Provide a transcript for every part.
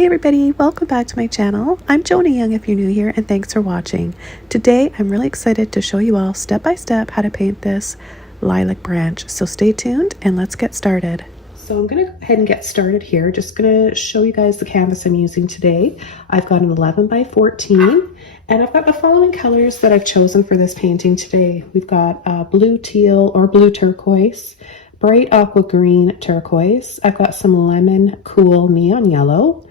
Hi everybody, welcome back to my channel. I'm Joni Young if you're new here, and thanks for watching. Today I'm really excited to show you all step by step how to paint this lilac branch. So stay tuned and let's get started. So I'm going to go ahead and get started here. Just going to show you guys the canvas I'm using today. I've got an 11 by 14 and I've got the following colors that I've chosen for this painting today. We've got blue teal or blue turquoise, bright aqua green turquoise. I've got some lemon cool neon yellow,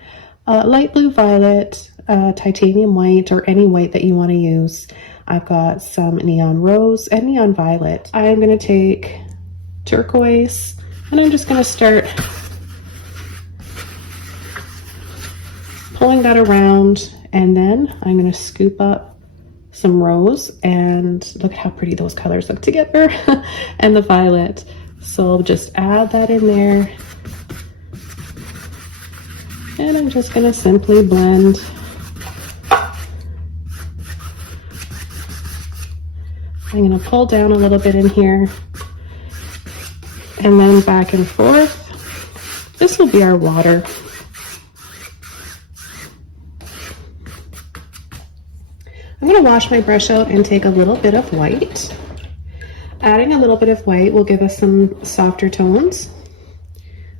light blue violet, titanium white, or any white that you want to use. I've got some neon rose and neon violet. I'm going to take turquoise and I'm just going to start pulling that around, and then I'm going to scoop up some rose, and look at how pretty those colors look together and the violet. So I'll just add that in there, and I'm just going to simply blend. I'm going to pull down a little bit in here and then back and forth. This will be our water. I'm going to wash my brush out and take a little bit of white. Adding a little bit of white will give us some softer tones.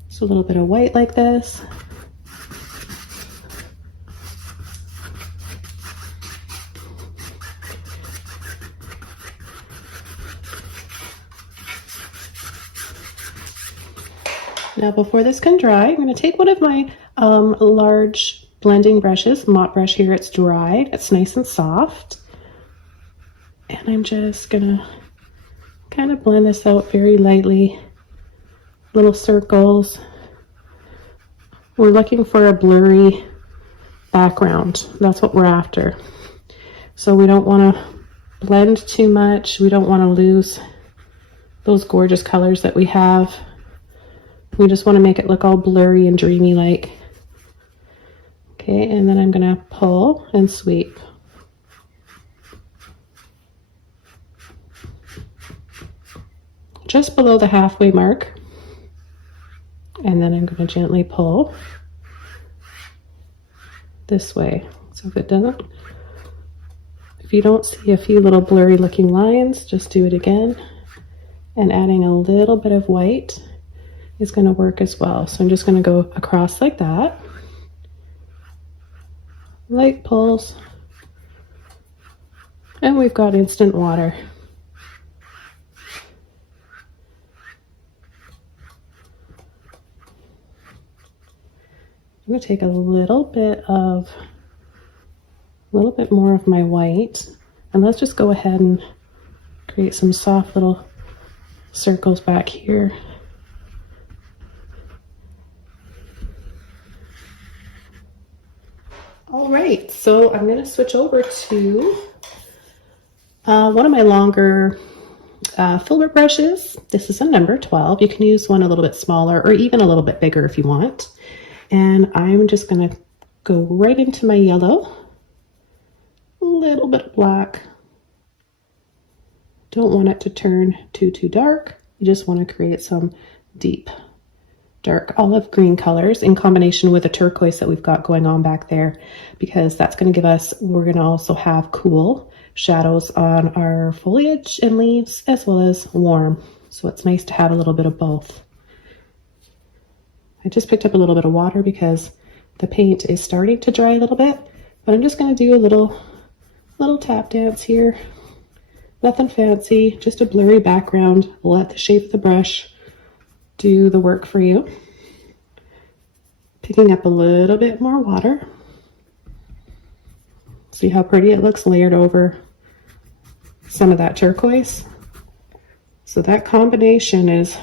So a little bit of white like this. Now before this can dry, I'm going to take one of my large blending brushes, mop brush here. It's dried, it's nice and soft. And I'm just going to kind of blend this out very lightly, little circles. We're looking for a blurry background. That's what we're after. So we don't want to blend too much. We don't want to lose those gorgeous colors that we have. We just want to make it look all blurry and dreamy like. Okay, and then I'm going to pull and sweep. Just below the halfway mark. And then I'm going to gently pull this way. So if you don't see a few little blurry looking lines, just do it again. And adding a little bit of white is going to work as well. So I'm just going to go across like that. Light pulls. And we've got instant water. I'm going to take a little bit more of my white, and let's just go ahead and create some soft little circles back here. All right, so I'm going to switch over to one of my longer filbert brushes. This is a number 12. You can use one a little bit smaller or even a little bit bigger if you want. And I'm just going to go right into my yellow, a little bit of black. Don't want it to turn too dark. You just want to create some deep dark olive green colors in combination with the turquoise that we've got going on back there, because that's going to give us, we're going to also have cool shadows on our foliage and leaves as well as warm. So it's nice to have a little bit of both. I just picked up a little bit of water because the paint is starting to dry a little bit, but I'm just going to do a little tap dance here. Nothing fancy, just a blurry background. Let the shape of the brush do the work for you. Picking up a little bit more water. See how pretty it looks layered over some of that turquoise. So that combination is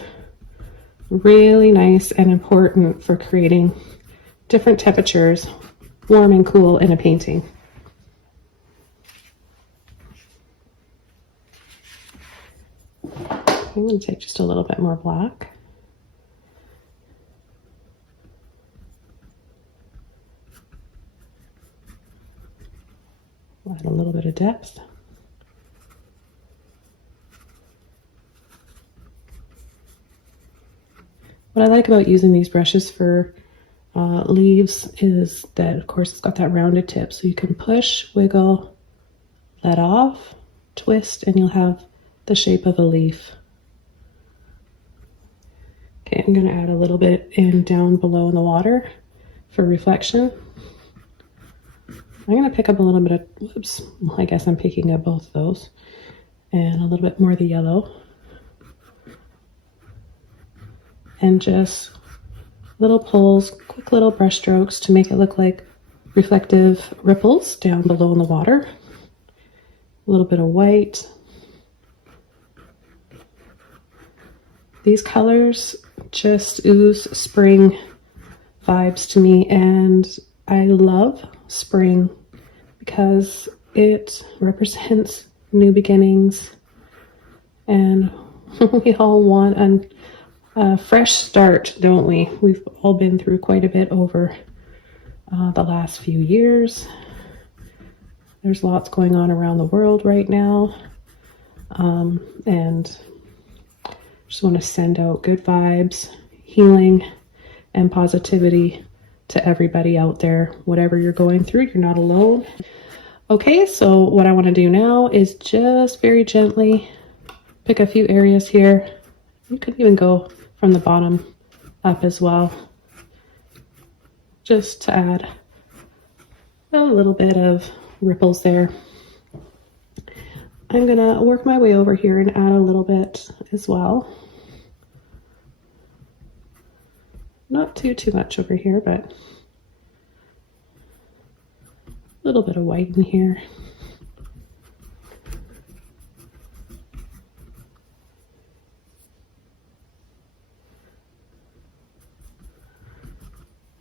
really nice and important for creating different temperatures, warm and cool, in a painting. I'm going to take just a little bit more black. Add a little bit of depth. What I like about using these brushes for leaves is that, of course, it's got that rounded tip. So you can push, wiggle, let off, twist, and you'll have the shape of a leaf. Okay, I'm going to add a little bit in down below in the water for reflection. I'm going to pick up a little bit of, whoops, I guess I'm picking up both of those, and a little bit more of the yellow. And just little pulls, quick little brush strokes to make it look like reflective ripples down below in the water. A little bit of white. These colors just ooze spring vibes to me, and I love spring because it represents new beginnings, and we all want a fresh start, don't we? We've all been through quite a bit over the last few years. There's lots going on around the world right now, and just want to send out good vibes, healing, and positivity to everybody out there. Whatever you're going through, you're not alone. Okay, so what I want to do now is just very gently pick a few areas here. You could even go from the bottom up as well, just to add a little bit of ripples there. I'm gonna work my way over here and add a little bit as well. Not too much over here, but a little bit of white in here.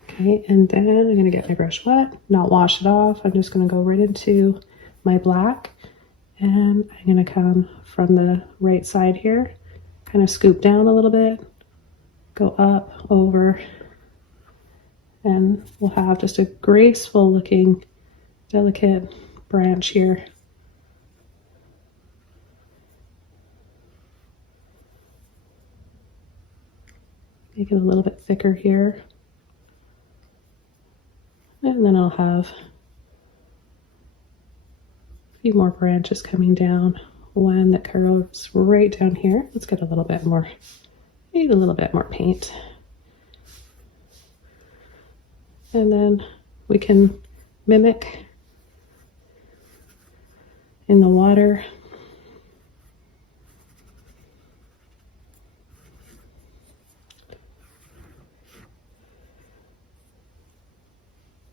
Okay, and then I'm going to get my brush wet, not wash it off. I'm just going to go right into my black, and I'm going to come from the right side here, kind of scoop down a little bit, go up, over, and we'll have just a graceful looking, delicate branch here. Make it a little bit thicker here. And then I'll have a few more branches coming down. One that curves right down here. Let's get a little bit more, need a little bit more paint. And then we can mimic in the water.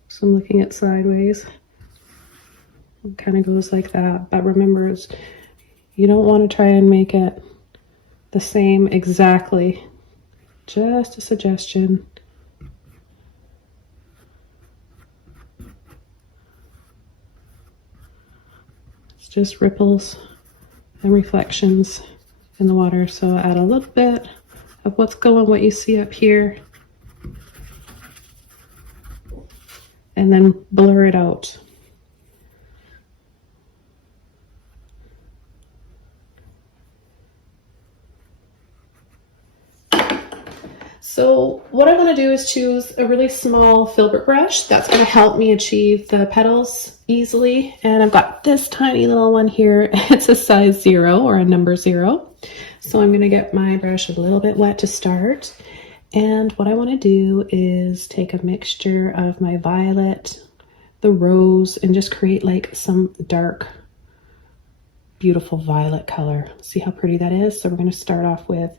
So I'm looking at sideways. It kind of goes like that. But remember, you don't want to try and make it the same exactly. Just a suggestion. It's just ripples and reflections in the water. So add a little bit of what you see up here, and then blur it out. So what I want to do is choose a really small filbert brush that's going to help me achieve the petals easily. And I've got this tiny little one here. It's a size 0 or a number 0. So I'm going to get my brush a little bit wet to start. And what I want to do is take a mixture of my violet, the rose, and just create like some dark, beautiful violet color. See how pretty that is? So we're going to start off with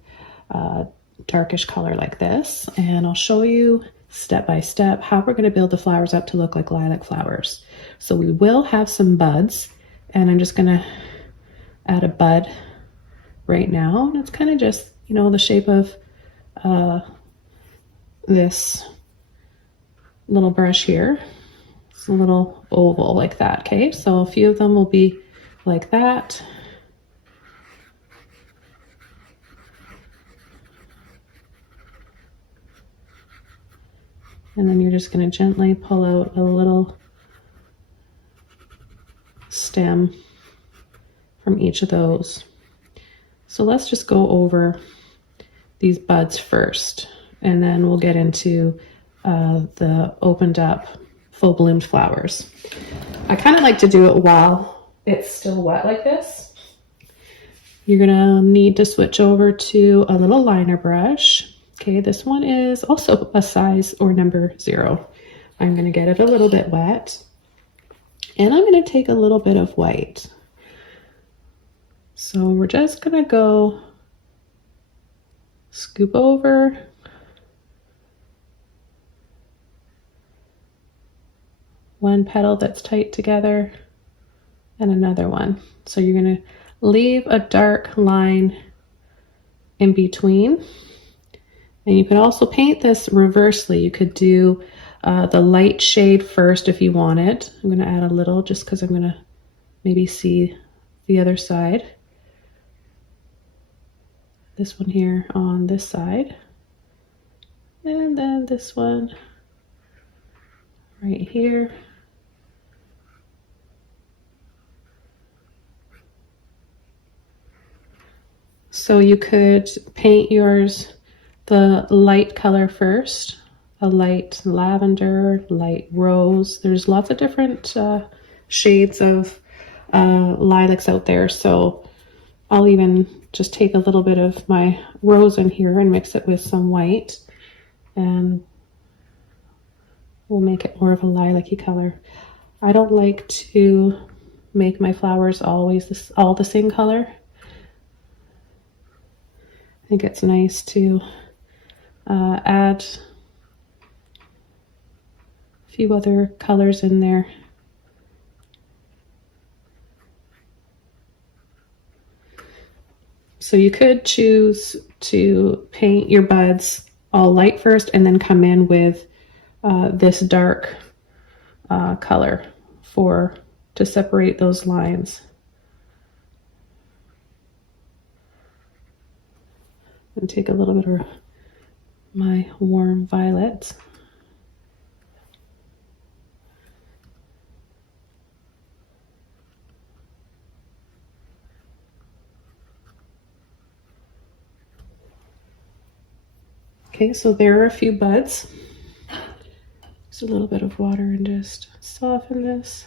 darkish color like this, and I'll show you step by step how we're going to build the flowers up to look like lilac flowers. So we will have some buds, and I'm just going to add a bud right now, and it's kind of just, you know, the shape of this little brush here. It's a little oval like that. Okay, so a few of them will be like that. And then you're just going to gently pull out a little stem from each of those. So let's just go over these buds first, and then we'll get into the opened up full bloomed flowers. I kind of like to do it while it's still wet like this. You're gonna need to switch over to a little liner brush. Okay, this one is also a size or number 0. I'm gonna get it a little bit wet, and I'm gonna take a little bit of white. So we're just gonna go scoop over one petal that's tight together and another one. So you're gonna leave a dark line in between. And you could also paint this reversely. You could do the light shade first if you wanted. I'm gonna add a little just because I'm gonna maybe see the other side. This one here on this side. And then this one right here. So you could paint yours the light color first, a light lavender, light rose. There's lots of different shades of lilacs out there. So I'll even just take a little bit of my rose in here and mix it with some white, and we'll make it more of a lilac-y color. I don't like to make my flowers always all the same color. I think it's nice to add a few other colors in there. So you could choose to paint your buds all light first and then come in with this dark color to separate those lines. And take a little bit of my warm violet. Okay, so there are a few buds. Just a little bit of water and just soften this.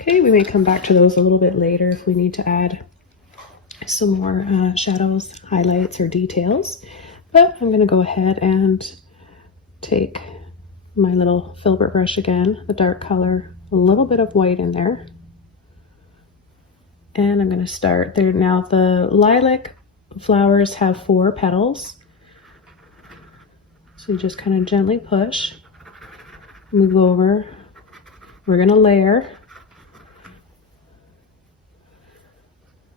Okay, we may come back to those a little bit later if we need to add some more shadows, highlights, or details. But I'm going to go ahead and take my little filbert brush again, the dark color, a little bit of white in there. And I'm going to start there. Now the lilac flowers have 4 petals. So you just kind of gently push, move over. We're going to layer.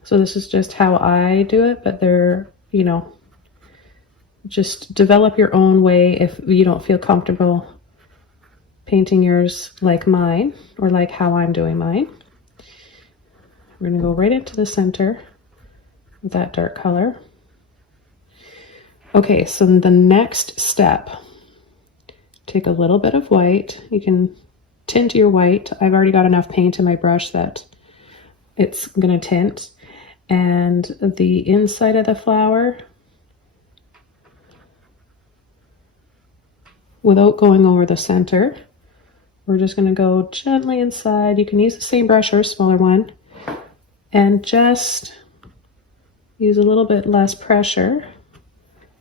So this is just how I do it, but they're, you know, just develop your own way if you don't feel comfortable painting yours like mine or like how I'm doing mine. We're going to go right into the center with that dark color. Okay, so the next step, take a little bit of white. You can tint your white. I've already got enough paint in my brush that it's going to tint. And the inside of the flower, without going over the center, we're just going to go gently inside. You can use the same brush or a smaller one, and just use a little bit less pressure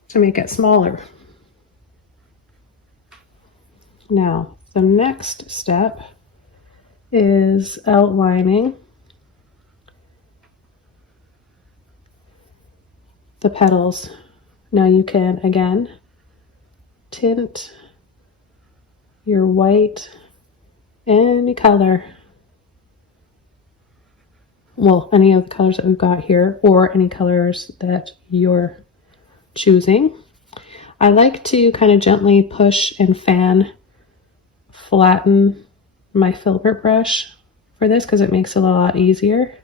to make it smaller. Now, the next step is outlining the petals. Now you can, again, tint your white any color. Well, any of the colors that we've got here, or any colors that you're choosing. I like to kind of gently push and flatten my filbert brush for this because it makes it a lot easier.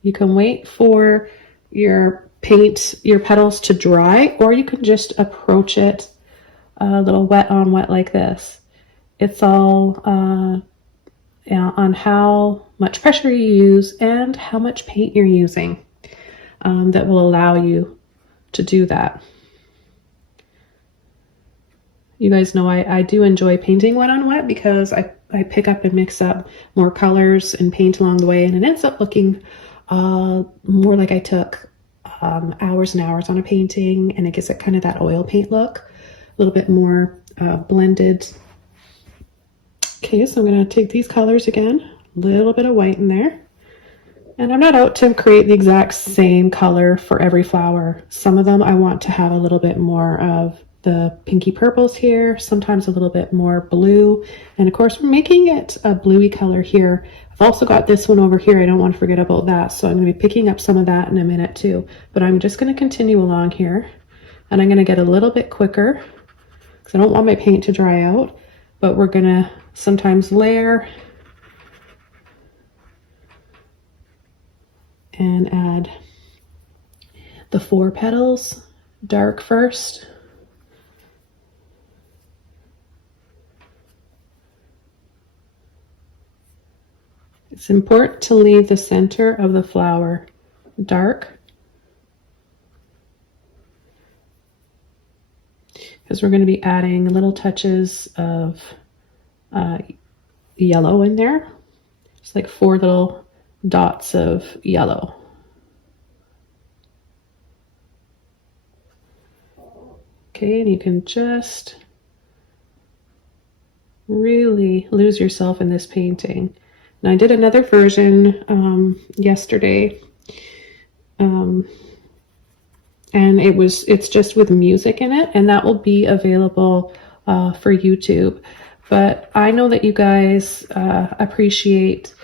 You can wait for your paint your petals to dry, or you can just approach it a little wet on wet like this. It's all on how much pressure you use and how much paint you're using that will allow you to do that. You guys know I do enjoy painting wet on wet because I pick up and mix up more colors and paint along the way, and it ends up looking more like I took hours and hours on a painting, and it gives it kind of that oil paint look, a little bit more blended. Okay, so I'm going to take these colors again, a little bit of white in there, and I'm not out to create the exact same color for every flower. Some of them I want to have a little bit more of the pinky purples here, sometimes a little bit more blue, and of course we're making it a bluey color here. I've also got this one over here, I don't want to forget about that, so I'm going to be picking up some of that in a minute too, but I'm just going to continue along here, and I'm going to get a little bit quicker because I don't want my paint to dry out, but we're going to sometimes layer and add the 4 petals dark first. It's important to leave the center of the flower dark because we're going to be adding little touches of yellow in there. Just like 4 little dots of yellow. Okay, and you can just really lose yourself in this painting. And I did another version yesterday, and it's just with music in it, and that will be available for YouTube. But I know that you guys appreciate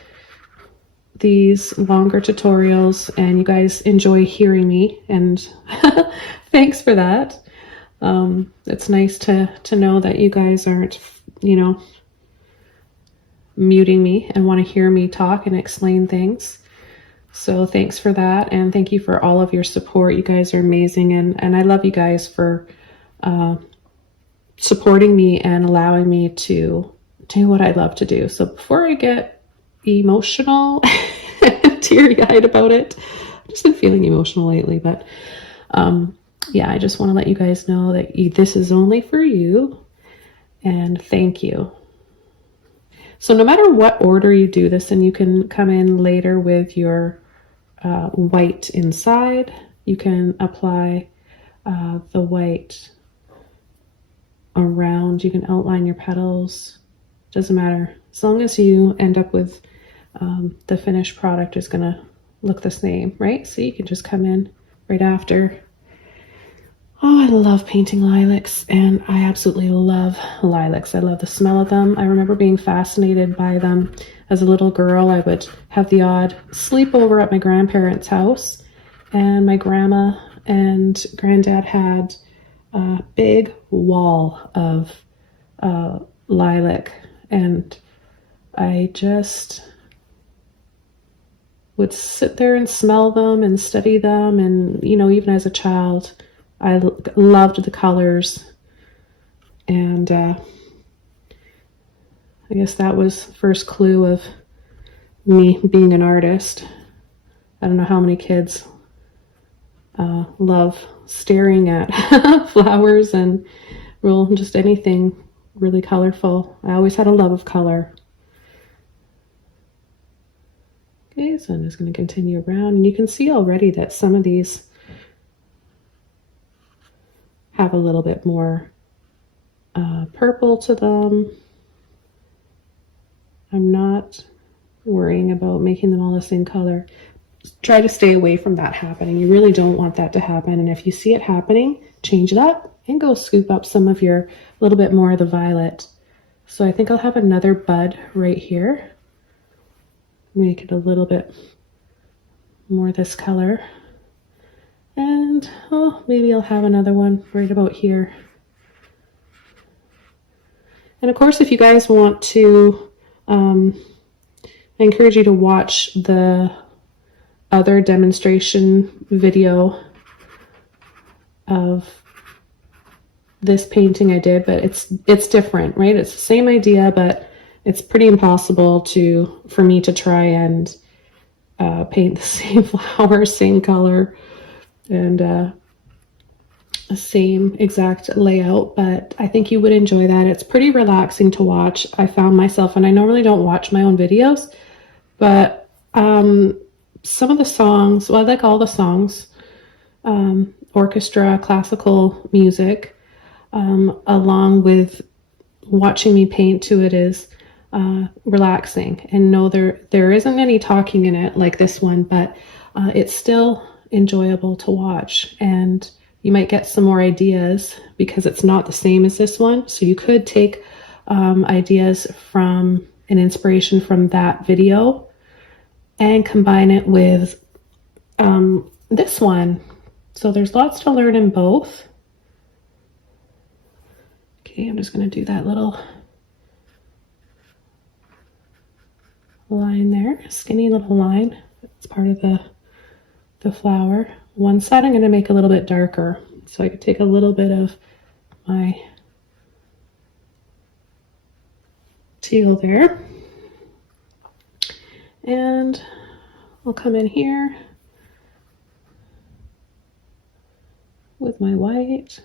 these longer tutorials, and you guys enjoy hearing me, and thanks for that. It's nice to know that you guys aren't, you know, muting me and want to hear me talk and explain things. So thanks for that, and thank you for all of your support. You guys are amazing, and I love you guys for supporting me and allowing me to do what I love to do. So before I get emotional teary-eyed about it, I've just been feeling emotional lately, but yeah, I just want to let you guys know that this is only for you, and thank you. So no matter what order you do this, and you can come in later with your white inside, you can apply the white around, you can outline your petals, doesn't matter. As long as you end up with the finished product is going to look the same, right? So you can just come in right after. Oh, I love painting lilacs, and I absolutely love lilacs. I love the smell of them. I remember being fascinated by them as a little girl. I would have the odd sleepover at my grandparents' house, and my grandma and granddad had a big wall of lilac, and I just would sit there and smell them and study them, and you know, even as a child I loved the colors, and I guess that was the first clue of me being an artist. I don't know how many kids love staring at flowers and just anything really colorful. I always had a love of color. Okay, so I'm just going to continue around, and you can see already that some of these have a little bit more purple to them. I'm not worrying about making them all the same color. Try to stay away from that happening. You really don't want that to happen. And if you see it happening, change it up and go scoop up some of your, a little bit more of the violet. So I think I'll have another bud right here. Make it a little bit more this color. And oh, maybe I'll have another one right about here. And of course, if you guys want to, I encourage you to watch the other demonstration video of this painting I did, but it's different, right? It's the same idea, but it's pretty impossible for me to try and paint the same flower, same color, and the same exact layout. But I think you would enjoy that. It's pretty relaxing to watch. I found myself, and I normally don't watch my own videos, but some of the songs, well, I like all the songs, orchestra, classical music, along with watching me paint to it is relaxing. And no, there isn't any talking in it like this one, but it's still enjoyable to watch, and you might get some more ideas because it's not the same as this one. So you could take ideas from an inspiration from that video and combine it with this one. So there's lots to learn in both. Okay, I'm just going to do that little line there, skinny little line. It's part of the flower. One side I'm going to make a little bit darker, so I could take a little bit of my teal there, and I'll come in here with my white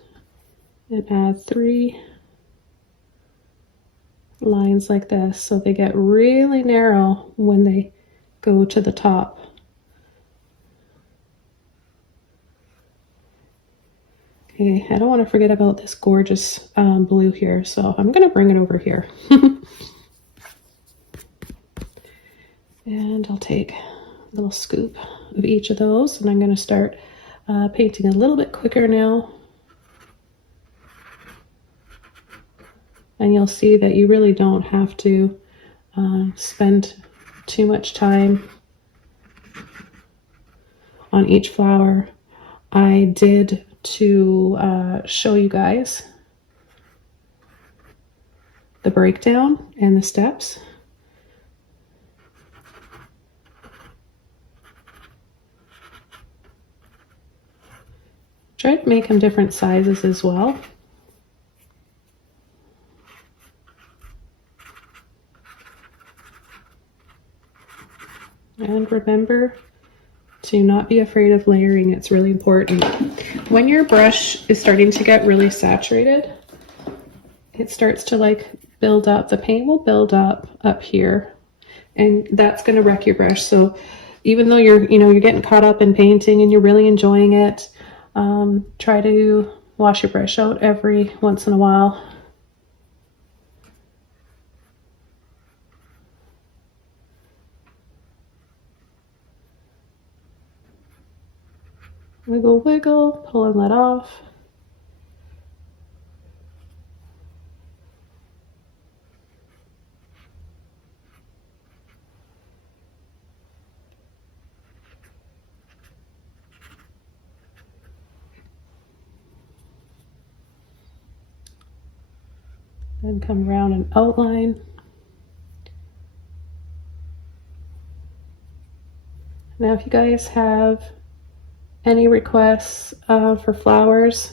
and add 3 lines like this, so they get really narrow when they go to the top. Okay, I don't want to forget about this gorgeous blue here, so I'm going to bring it over here. And I'll take a little scoop of each of those, and I'm going to start painting a little bit quicker now. And you'll see that you really don't have to spend too much time on each flower. I did to show you guys the breakdown and the steps. Try to make them different sizes as well. And remember to not be afraid of layering. It's really important. When your brush is starting to get really saturated, it starts to like build up. The paint will build up here, and that's going to wreck your brush. So even though you're getting caught up in painting and you're really enjoying it, try to wash your brush out every once in a while. Wiggle, wiggle, pull and let off. Then come around and outline. Now, if you guys have any requests for flowers,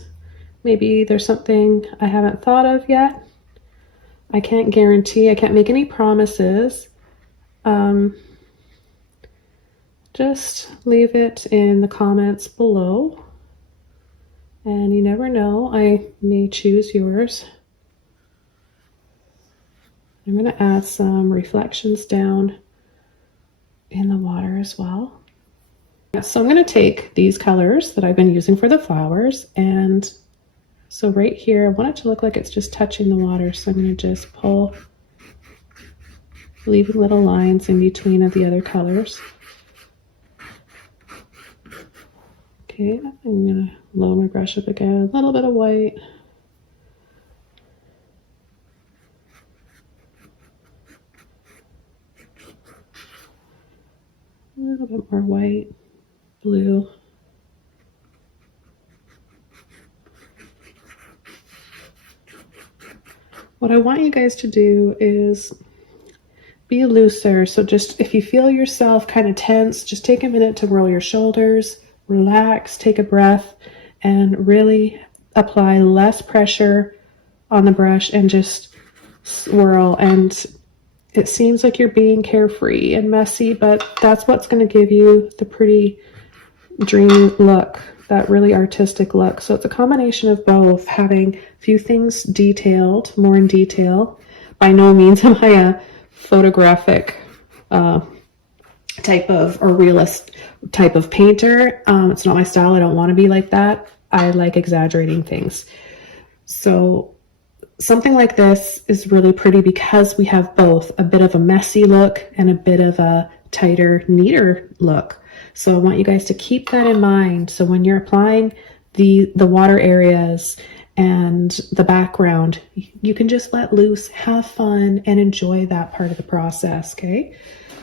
maybe there's something I haven't thought of yet, I can't guarantee, I can't make any promises. Just leave it in the comments below, and you never know, I may choose yours. I'm going to add some reflections down in the water as well. So I'm going to take these colors that I've been using for the flowers, and so right here I want it to look like it's just touching the water, so I'm going to just pull, leaving little lines in between of the other colors. Okay, I'm going to lower my brush up again, a little bit of white. A little bit more white, blue. What I want you guys to do is be looser. So just if you feel yourself kind of tense, just take a minute to roll your shoulders, relax, take a breath, and really apply less pressure on the brush and just swirl. And it seems like you're being carefree and messy, but that's what's going to give you the pretty dream look, that really artistic look. So it's a combination of both, having a few things detailed, more in detail. By no means am I a photographic type of, or realist type of painter. It's not my style. I don't want to be like that. I like exaggerating things. So something like this is really pretty because we have both a bit of a messy look and a bit of a tighter, neater look. So I want you guys to keep that in mind. So when you're applying the water areas and the background, you can just let loose, have fun, and enjoy that part of the process, okay?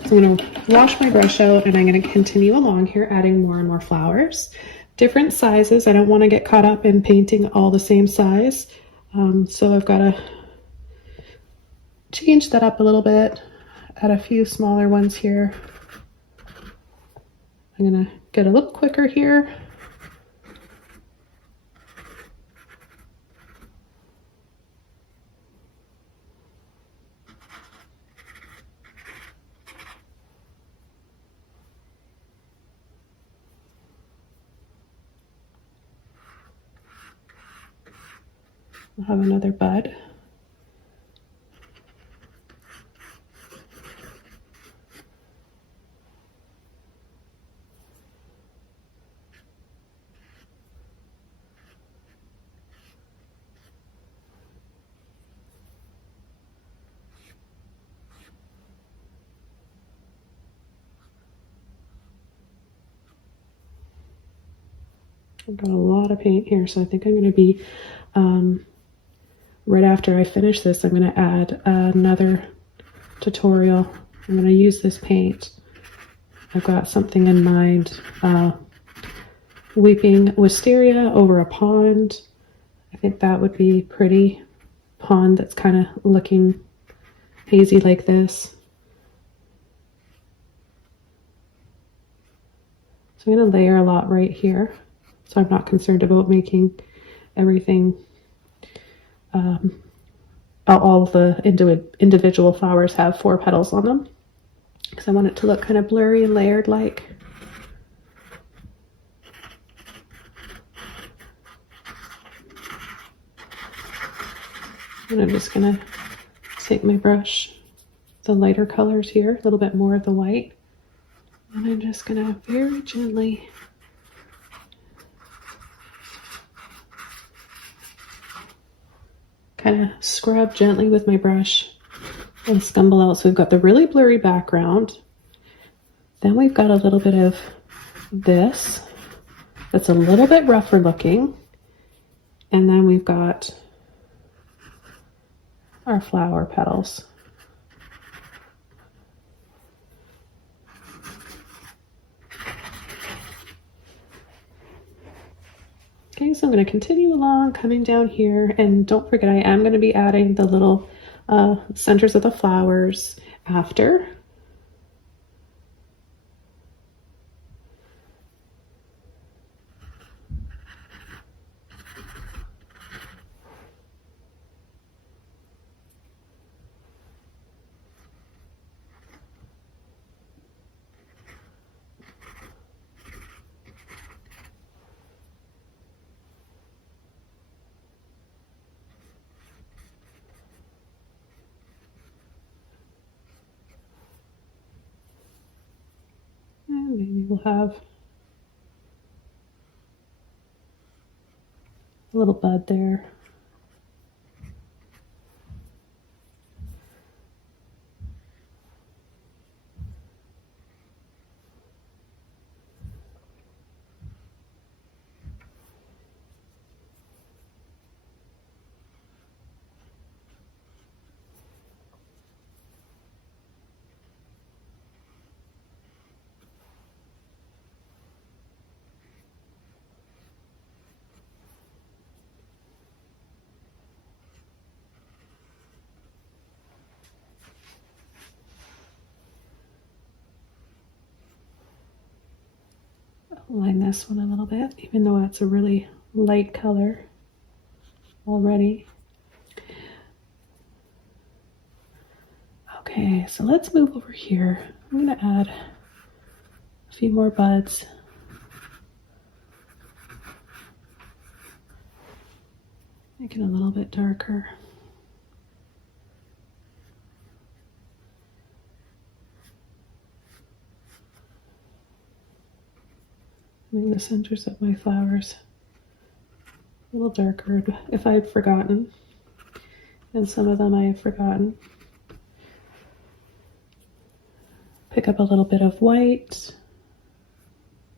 So I'm going to wash my brush out and I'm going to continue along here, adding more and more flowers. Different sizes. I don't want to get caught up in painting all the same size. So I've got to change that up a little bit, add a few smaller ones here. I'm going to get a little quicker here. I'll have another bud. I've got a lot of paint here, so I think I'm going to be, right after I finish this, I'm going to add another tutorial. I'm going to use this paint. I've got something in mind, weeping wisteria over a pond. I think that would be pretty. Pond that's kind of looking hazy like this. So I'm going to layer a lot right here, so I'm not concerned about making everything, all of the individual flowers have 4 petals on them, because I want it to look kind of blurry and layered like. And I'm just going to take my brush, the lighter colors here, a little bit more of the white, and I'm just going to very gently kind of scrub gently with my brush and scumble out. So we've got the really blurry background. Then we've got a little bit of this that's a little bit rougher looking. And then we've got our flower petals. Okay, so I'm going to continue along, coming down here, and don't forget I am going to be adding the little centers of the flowers after. Maybe we'll have a little bud there. Line this one a little bit, even though it's a really light color already. Okay, so let's move over here. I'm going to add a few more buds. Make it a little bit darker. Make the centers of my flowers a little darker if I've forgotten. And some of them I have forgotten. Pick up a little bit of white.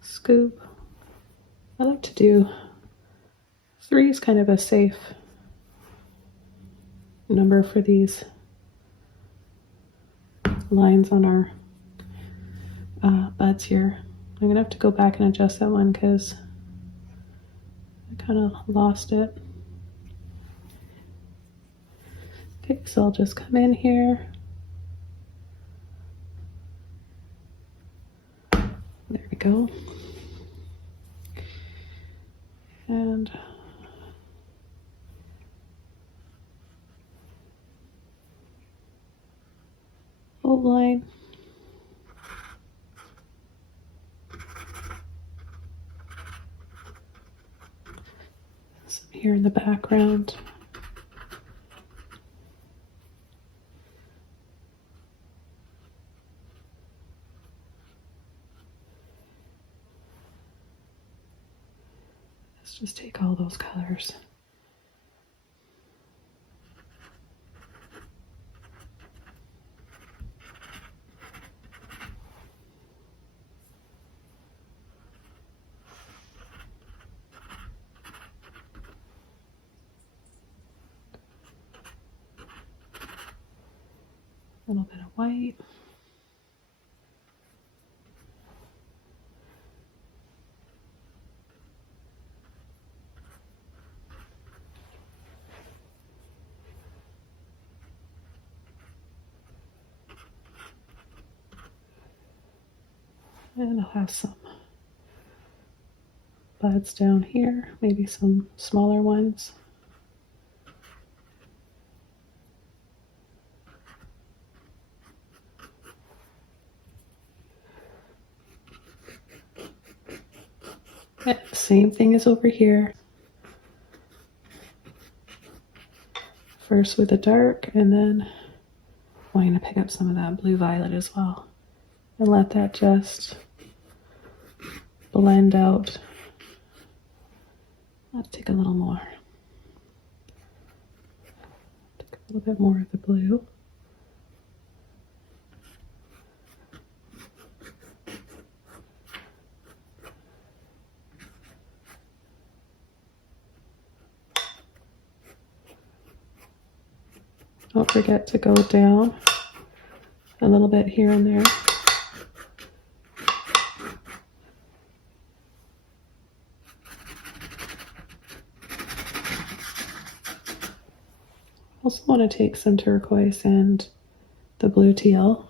Scoop. I like to do 3 is kind of a safe number for these lines on our buds here. I'm gonna have to go back and adjust that one because I kind of lost it. Okay, so I'll just come in here. There we go. And outline. Some here in the background. Let's just take all those colors. A little bit of white. And I'll have some buds down here, maybe some smaller ones. Yeah, same thing as over here. First with the dark, and then I'm going to pick up some of that blue violet as well. And let that just blend out. Let's take a little more. Take a little bit more of the blue. Don't forget to go down a little bit here and there. Also want to take some turquoise and the blue teal.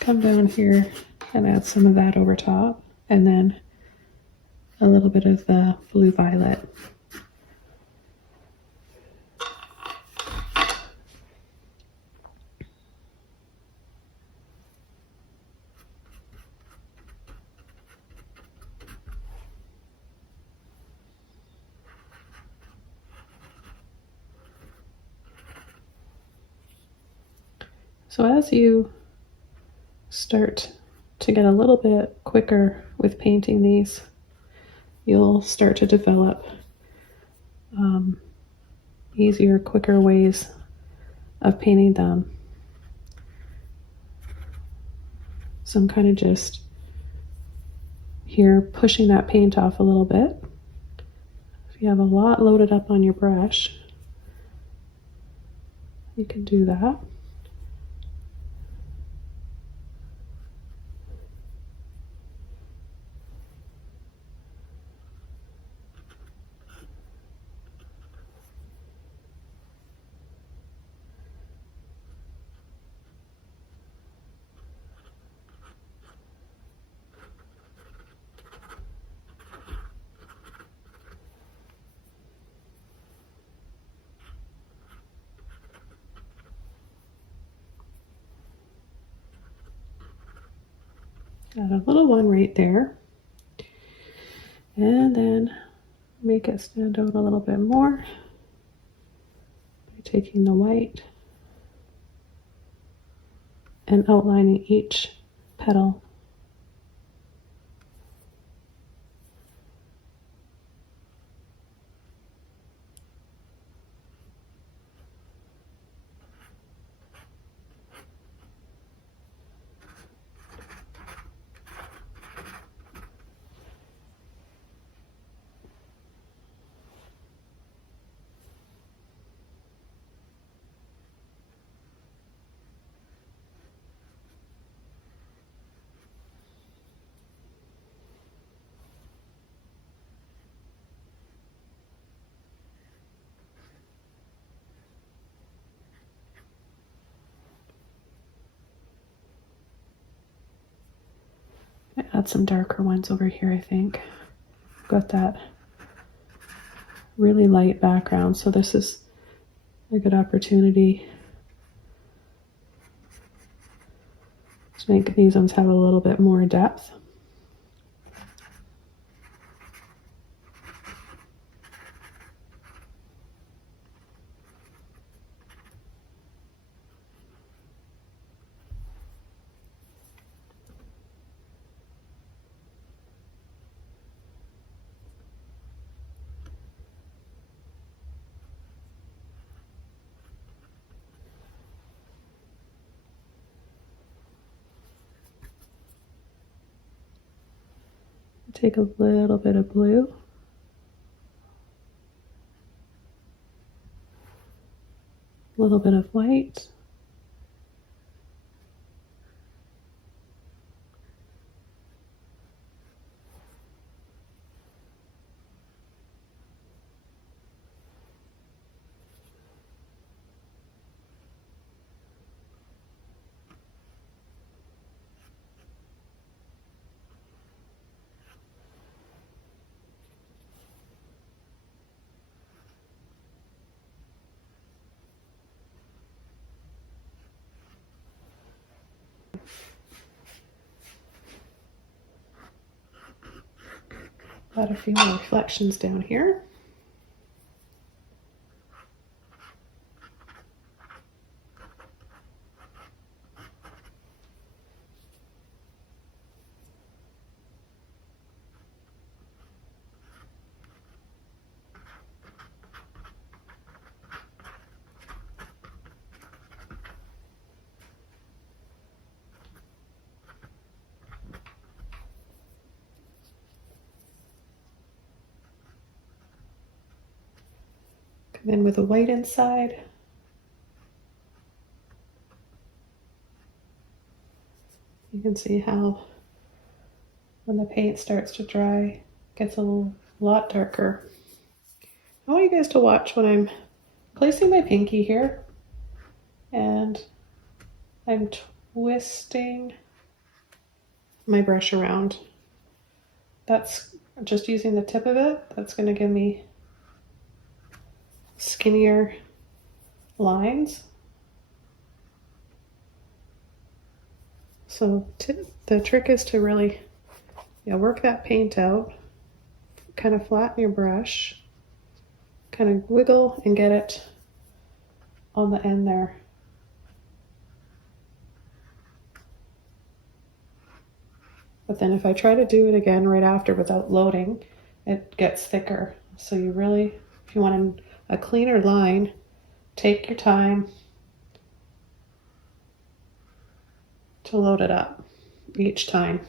Come down here and add some of that over top, and then a little bit of the blue violet. So as you start to get a little bit quicker with painting these, you'll start to develop easier, quicker ways of painting them. So I'm kind of just here pushing that paint off a little bit. If you have a lot loaded up on your brush, you can do that. Add a little one right there. And then make it stand out a little bit more by taking the white and outlining each petal. Add some darker ones over here, I think. Got that really light background, so this is a good opportunity to make these ones have a little bit more depth. Take a little bit of blue. A little bit of white. Add a few more reflections down here. Come in with a white inside. You can see how when the paint starts to dry, it gets a lot darker. I want you guys to watch when I'm placing my pinky here and I'm twisting my brush around. That's just using the tip of it. That's going to give me skinnier lines. So the trick is to really work that paint out, kind of flatten your brush, kind of wiggle and get it on the end there. But then if I try to do it again right after without loading, it gets thicker. So you really, if you want a cleaner line, take your time to load it up each time.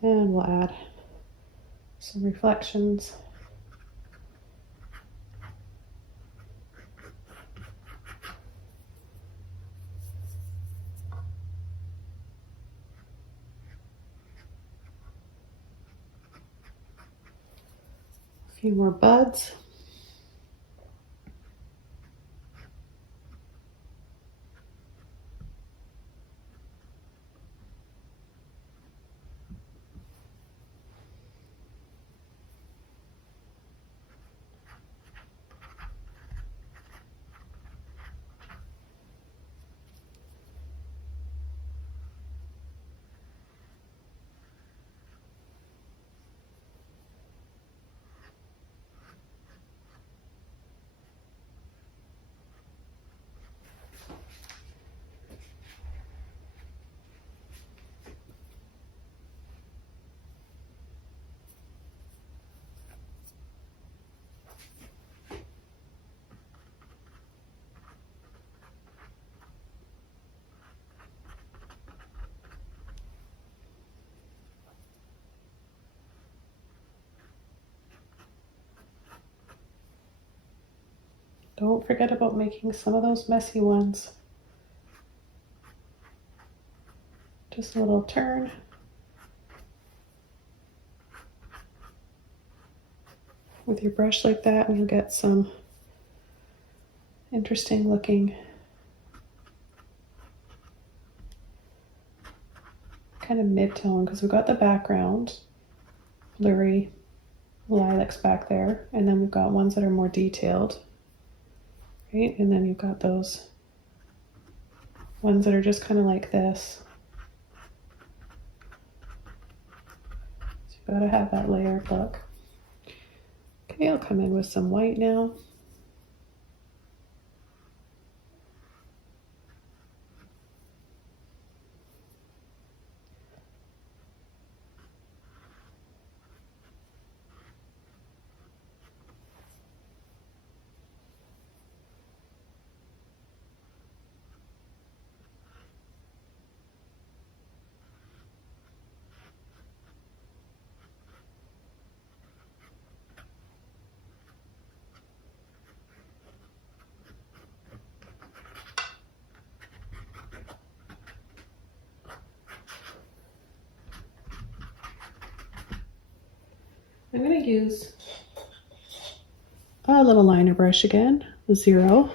And we'll add some reflections. A few more buds. Don't forget about making some of those messy ones. Just a little turn. With your brush like that, and you'll get some interesting looking kind of mid-tone, because we've got the background blurry lilacs back there, and then we've got ones that are more detailed, right? And then you've got those ones that are just kind of like this. So you've got to have that layered look. Okay, I'll come in with some white now. I'm going to use a little liner brush again, 0.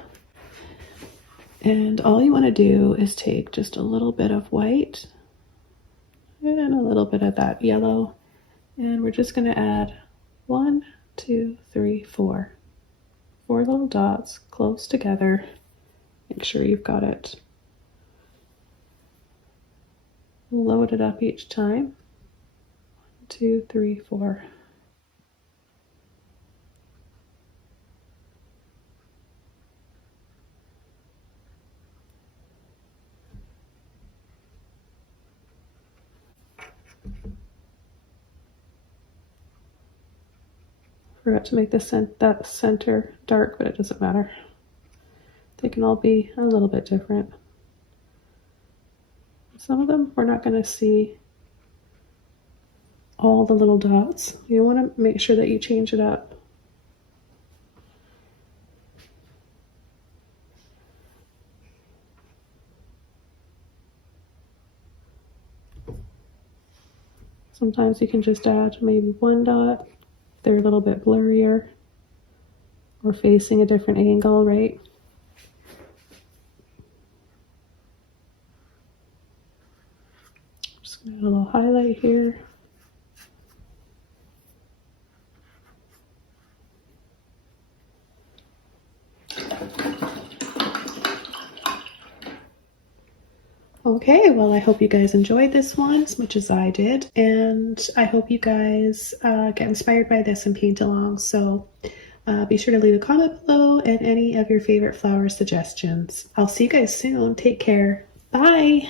And all you want to do is take just a little bit of white and a little bit of that yellow. And we're just going to add 1, 2, 3, 4. 4 little dots close together. Make sure you've got it loaded up each time. 1, 2, 3, 4. Forgot to make that center dark, but it doesn't matter. They can all be a little bit different. Some of them we're not going to see all the little dots. You want to make sure that you change it up. Sometimes you can just add maybe 1 dot. They're a little bit blurrier or facing a different angle, right? Just gonna add a little highlight here. Okay, well, I hope you guys enjoyed this one as much as I did, and I hope you guys get inspired by this and paint along. So be sure to leave a comment below and any of your favorite flower suggestions. I'll see you guys soon. Take care. Bye.